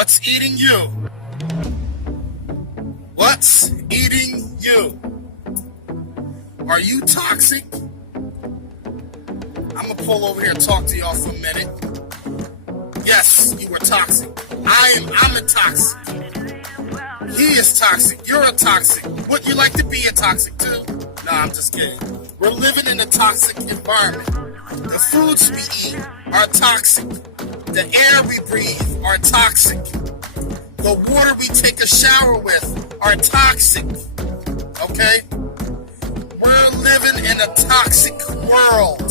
What's eating you? What's eating you? Are you toxic? I'm going to pull over here and talk to y'all for a minute. Yes, you are toxic. I'm a toxic. He is toxic. You're a toxic. Would you like to be a toxic too? No, I'm just kidding. We're living in a toxic environment. The foods we eat are toxic. The air we breathe are toxic. The water we take a shower with are toxic. Okay? We're living in a toxic world.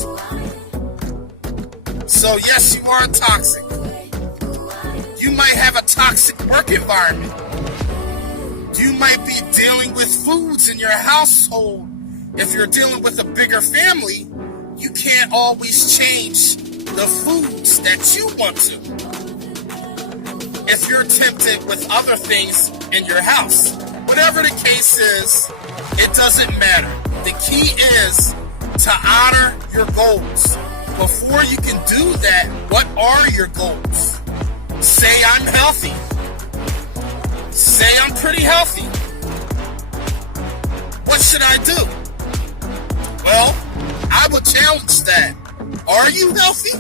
So yes, you are toxic. You might have a toxic work environment. You might be dealing with foods in your household. If you're dealing with a bigger family, you can't always change the foods that you want to. If you're tempted with other things in your house, whatever the case is, it doesn't matter. The key is to honor your goals. Before you can do that, what are your goals? Say I'm healthy. Say I'm pretty healthy. What should I do? Well, I would challenge that. Are you healthy?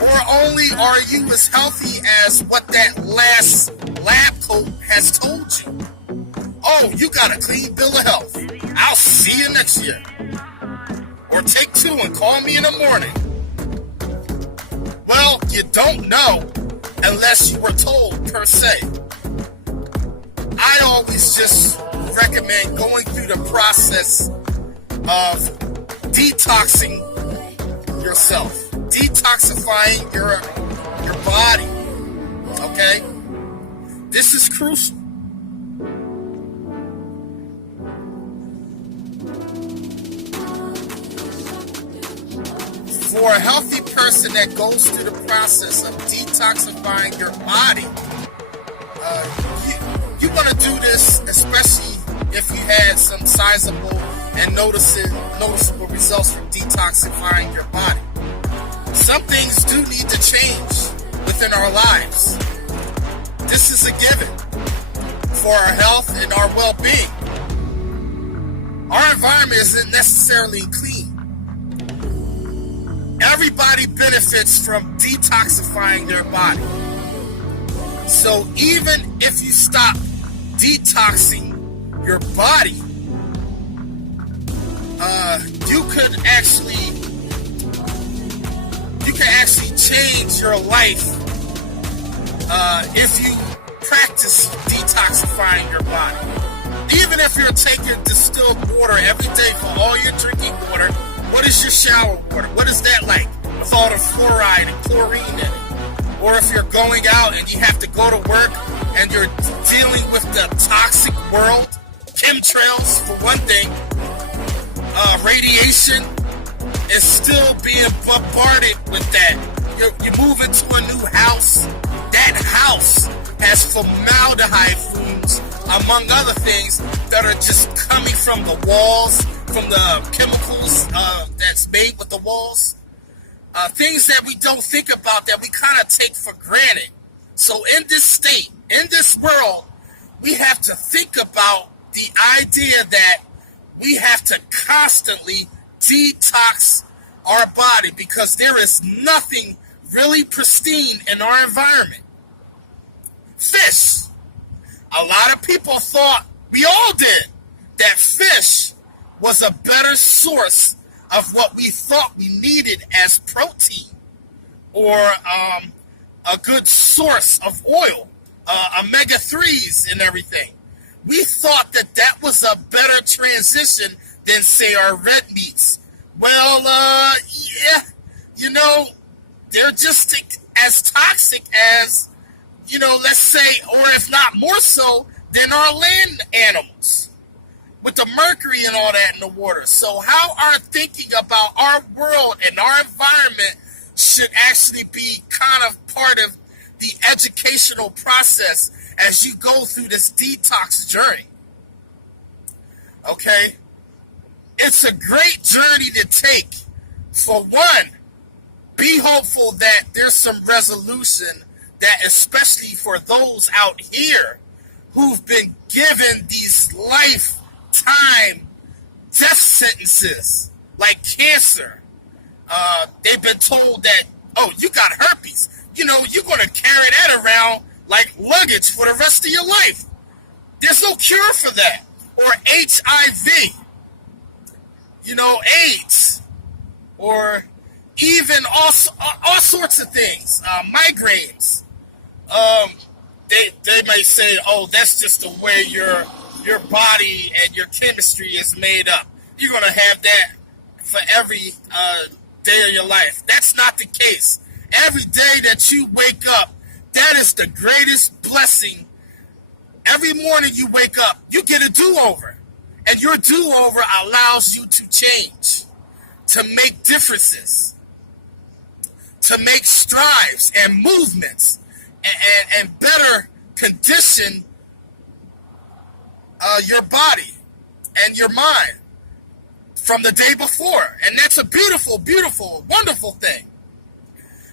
Or only are you as healthy as what that last lab coat has told you? Oh, you got a clean bill of health. I'll see you next year. Or take 2 and call me in the morning. Well, you don't know unless you were told, per se. I always just recommend going through the process of detoxing yourself, detoxifying your body. Okay? This is crucial. For a healthy person that goes through the process of detoxifying your body, you want to do this, especially if you had some sizable and noticeable results from detoxifying your body. Some things do need to change within our lives. This is a given for our health and our well-being. Our environment isn't necessarily clean. Everybody benefits from detoxifying their body. So even if you stop detoxing your body, you can actually change your life if you practice detoxifying your body. Even if you're taking distilled water every day for all your drinking water, what is your shower water? What is that like with all the fluoride and chlorine in it? Or if you're going out and you have to go to work and you're dealing with the toxic world, chemtrails for one thing, radiation is still being bombarded with that. You move into a new house, that house has formaldehyde fumes, among other things, that are just coming from the walls, from the chemicals that's made with the walls. Things that we don't think about, that we kind of take for granted. So in this state, in this world, we have to think about the idea that we have to constantly detox our body, because there is nothing really pristine in our environment. Fish. A lot of people thought, we all did, that fish was a better source of what we thought we needed as protein, or a good source of oil, omega-3s and everything. We thought that was a better transition than, say, our red meats. Well, yeah, they're just as toxic as, let's say, or if not more so, than our land animals, with the mercury and all that in the water. So how our thinking about our world and our environment should actually be kind of part of the educational process as you go through this detox journey. Okay? It's a great journey to take. For one, be hopeful that there's some resolution that especially for those out here who've been given these lifetime death sentences like cancer, they've been told that, oh, you got herpes. You're going to carry that around like luggage for the rest of your life. There's no cure for that. Or HIV, AIDS, or even all sorts of things, migraines. They may say, oh, that's just the way your body and your chemistry is made up. You're going to have that for every day of your life. That's not the case. Every day that you wake up, that is the greatest blessing. Every morning you wake up, you get a do-over. And your do-over allows you to change, to make differences, to make strides and movements, and better condition your body and your mind from the day before. And that's a beautiful, beautiful, wonderful thing.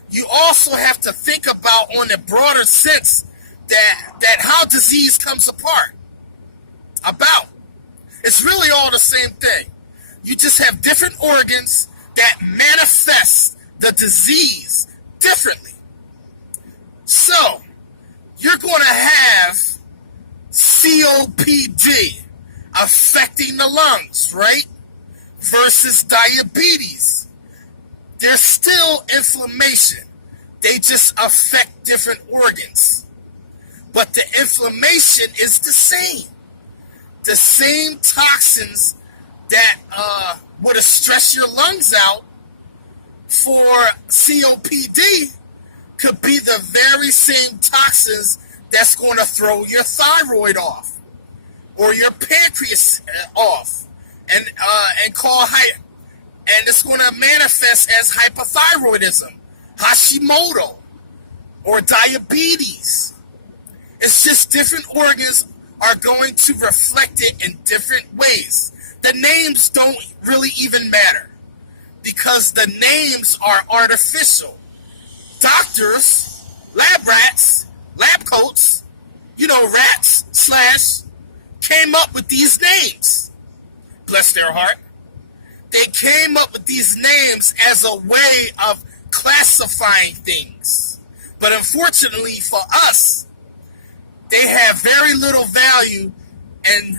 You also have to think about, on a broader sense, that how disease comes about. It's really all the same thing. You just have different organs that manifest the disease differently. So, you're going to have COPD affecting the lungs, right? Versus diabetes. There's still inflammation. They just affect different organs. But the inflammation is the same. The same toxins that would have stressed your lungs out for COPD could be the very same toxins that's going to throw your thyroid off or your pancreas off and it's going to manifest as hypothyroidism, Hashimoto, or diabetes. It's just different organs are going to reflect it in different ways. The names don't really even matter because the names are artificial. Doctors, lab rats, lab coats, rats / came up with these names. Bless their heart. They came up with these names as a way of classifying things. But unfortunately for us, they have very little value in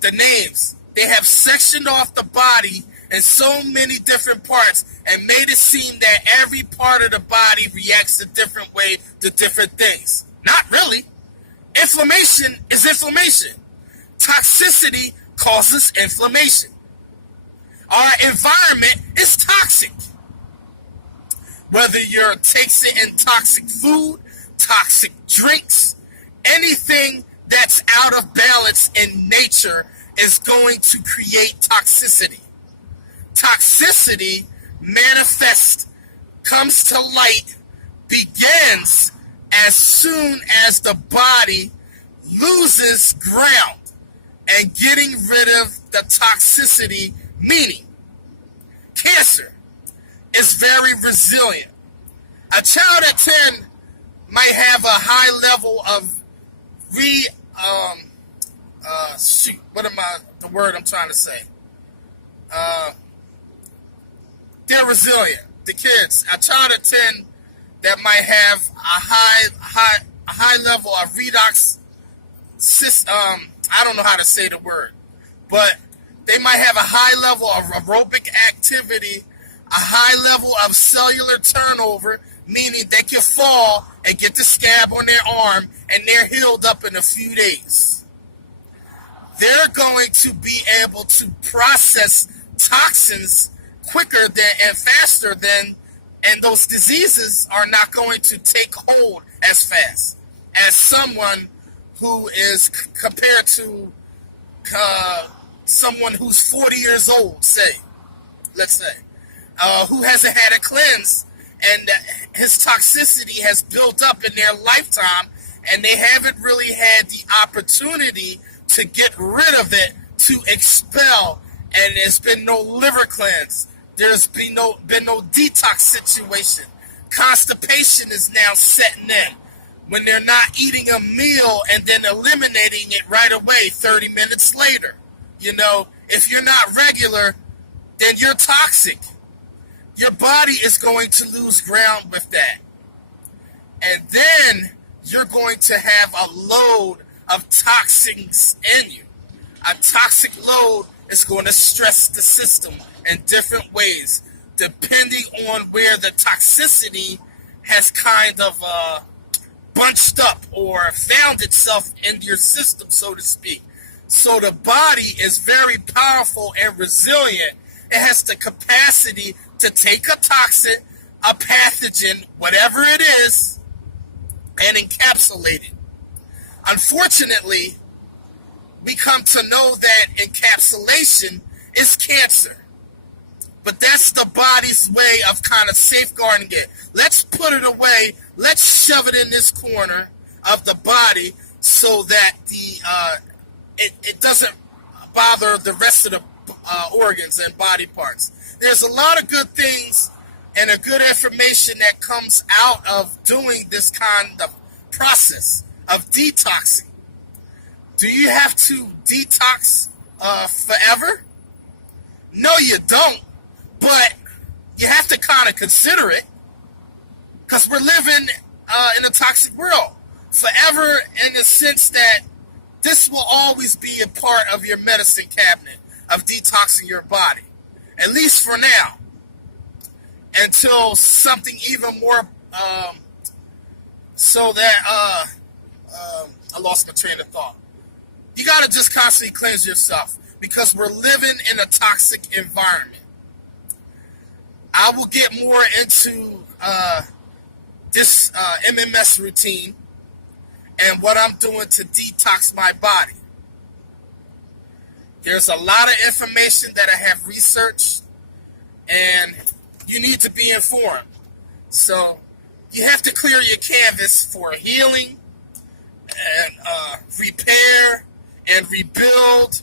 the names. They have sectioned off the body in so many different parts and made it seem that every part of the body reacts a different way to different things. Not really. Inflammation is inflammation. Toxicity causes inflammation. Our environment is toxic. Whether you're taking toxic food, toxic drinks, anything that's out of balance in nature is going to create toxicity. Toxicity manifests, comes to light, begins as soon as the body loses ground and getting rid of the toxicity, meaning cancer is very resilient. A child at 10 might have a high level of the word I'm trying to say? They're resilient. The kids, a child at 10 that might have a high level of redox, I don't know how to say the word, but they might have a high level of aerobic activity, a high level of cellular turnover, meaning they can fall and get the scab on their arm and they're healed up in a few days. They're going to be able to process toxins quicker and faster than, and those diseases are not going to take hold as fast as someone who is compared to someone who's 40 years old, let's say, who hasn't had a cleanse and his toxicity has built up in their lifetime and they haven't really had the opportunity to get rid of it, to expel, and there's been no liver cleanse. There's been no detox situation. Constipation is now setting in. when they're not eating a meal and then eliminating it right away 30 minutes later. You know, if you're not regular, then you're toxic. Your body is going to lose ground with that. And then you're going to have a load of toxins in you. A toxic load is going to stress the system in different ways, depending on where the toxicity has kind of bunched up or found itself in your system, so to speak. So the body is very powerful and resilient. It has the capacity to take a toxin, a pathogen, whatever it is, and encapsulate it. Unfortunately, we come to know that encapsulation is cancer. But that's the body's way of kind of safeguarding it. Let's put it away. Let's shove it in this corner of the body so that it doesn't bother the rest of the organs and body parts. There's a lot of good things and a good information that comes out of doing this kind of process of detoxing. Do you have to detox forever? No, you don't. But you have to kind of consider it, because we're living in a toxic world forever, in the sense that this will always be a part of your medicine cabinet of detoxing your body, at least for now, until something even more, so that, I lost my train of thought. You got to just constantly cleanse yourself, because we're living in a toxic environment. I will get more into this MMS routine and what I'm doing to detox my body. There's a lot of information that I have researched, and you need to be informed. So you have to clear your canvas for healing and repair and rebuild,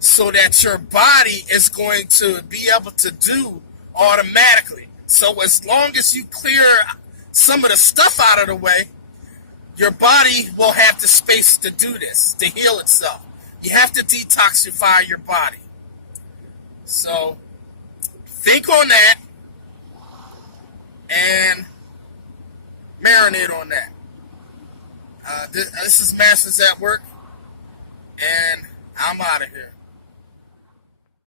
so that your body is going to be able to do automatically. So as long as you clear some of the stuff out of the way, your body will have the space to do this, to heal itself. You have to detoxify your body. So think on that and marinate on that. This is Masters at Work, and I'm out of here.